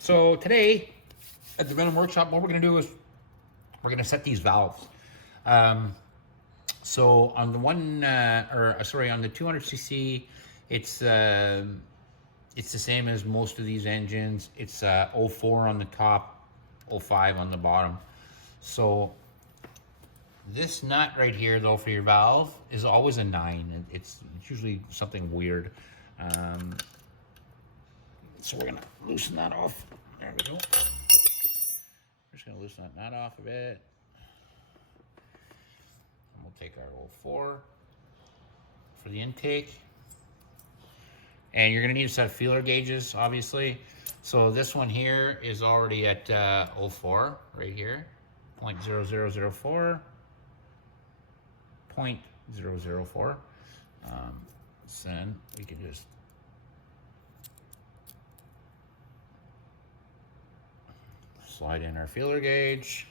So today at the Venom Workshop, what we're going to do is we're going to set these valves. So on the on the 200cc, it's the same as most of these engines. It's 04 on the top, 05 on the bottom. So this nut right here, though, for your valve is always a 9. It's usually something weird. So we're gonna loosen that off. There we go. We're just gonna loosen that nut off a bit. And we'll take our 04 for the intake. And you're gonna need a set of feeler gauges, obviously. So this one here is already at 04 right here, 0.0004. 0.004. So then we can just slide in our feeler gauge.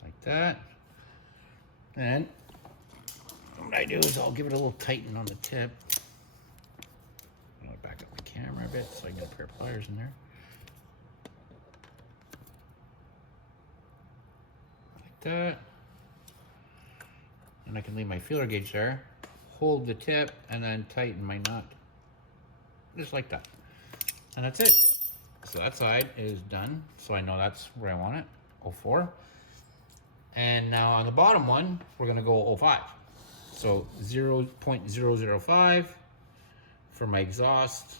Like that. And what I do is I'll give it a little tighten on the tip. I'm gonna back up my camera a bit so I can get a pair of pliers in there. That, and I can leave my feeler gauge there, hold the tip, and then tighten my nut, just like that. And that's it. So that side is done, so I know that's where I want it, 04. And now on the bottom one, we're gonna go 05. So 0.005 for my exhaust.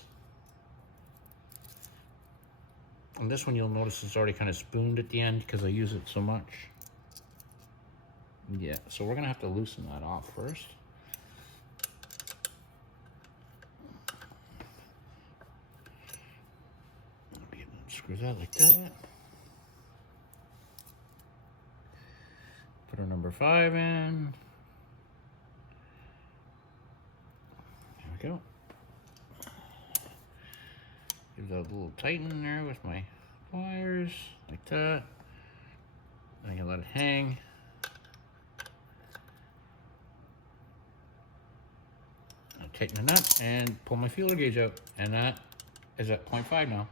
And this one you'll notice it's already kind of spooned at the end because I use it so much. Yeah, so we're gonna have to loosen that off first. Screw that like that. Put our number 5 in. There we go. Give that a little tighten there with my pliers, like that. I can let it hang. Tighten the nut and pull my feeler gauge out, and that is at 0.5 now.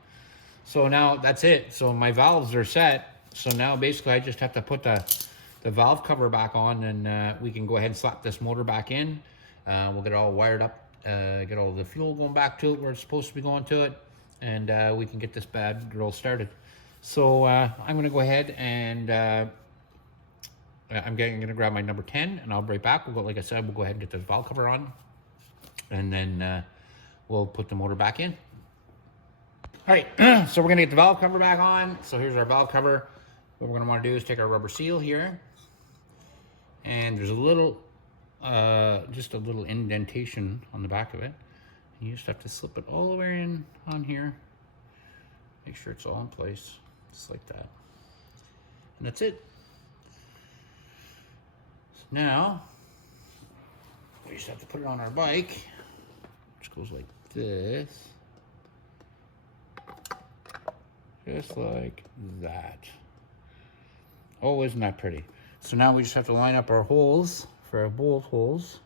So now that's it. So my valves are set. So now basically I just have to put the valve cover back on, and we can go ahead and slap this motor back in. We'll get it all wired up, get all the fuel going back to it where it's supposed to be going to it, and we can get this bad girl started. So I'm gonna go ahead and I'm gonna grab my number 10, and I'll be right back. We'll go, like I said, we'll go ahead and get this valve cover on, and then we'll put the motor back in. All right, so we're gonna get the valve cover back on. So here's our valve cover. What we're gonna wanna do is take our rubber seal here, and there's a little, just a little indentation on the back of it. You just have to slip it all the way in on here. Make sure it's all in place, just like that. And that's it. So now, we just have to put it on our bike, which goes like this. Just like that. Oh, isn't that pretty? So now we just have to line up our holes for our bolt holes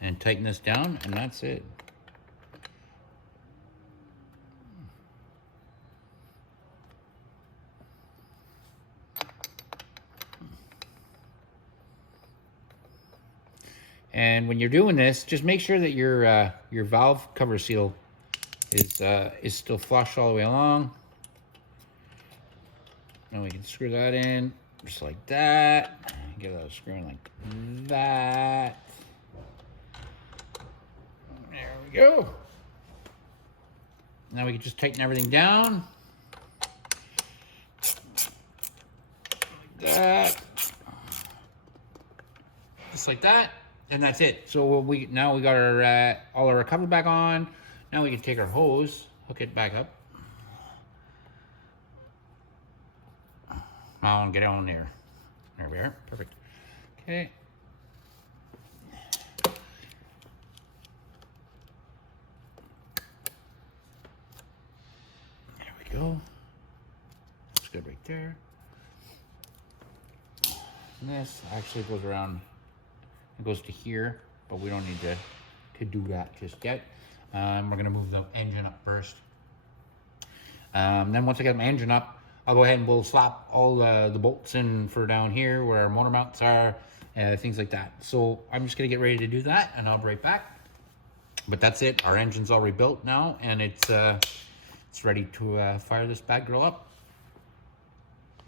and tighten this down, and that's it. And when you're doing this, just make sure that your valve cover seal is still flush all the way along. And we can screw that in just like that. Get that screw in like that. There we go. Now we can just tighten everything down. Like that. Just like that. And that's it. So now we got our all our cover back on. Now we can take our hose, hook it back up. Now get on there. There we are. Perfect. Okay. There we go. That's good right there. And this actually goes around It goes to here, but we don't need to do that just yet. We're gonna move the engine up first. Then once I get my engine up, I'll go ahead and we'll slap all the bolts in for down here where our motor mounts are, things like that. So I'm just gonna get ready to do that and I'll be right back. But that's it, our engine's already built now and it's ready to fire this bad girl up.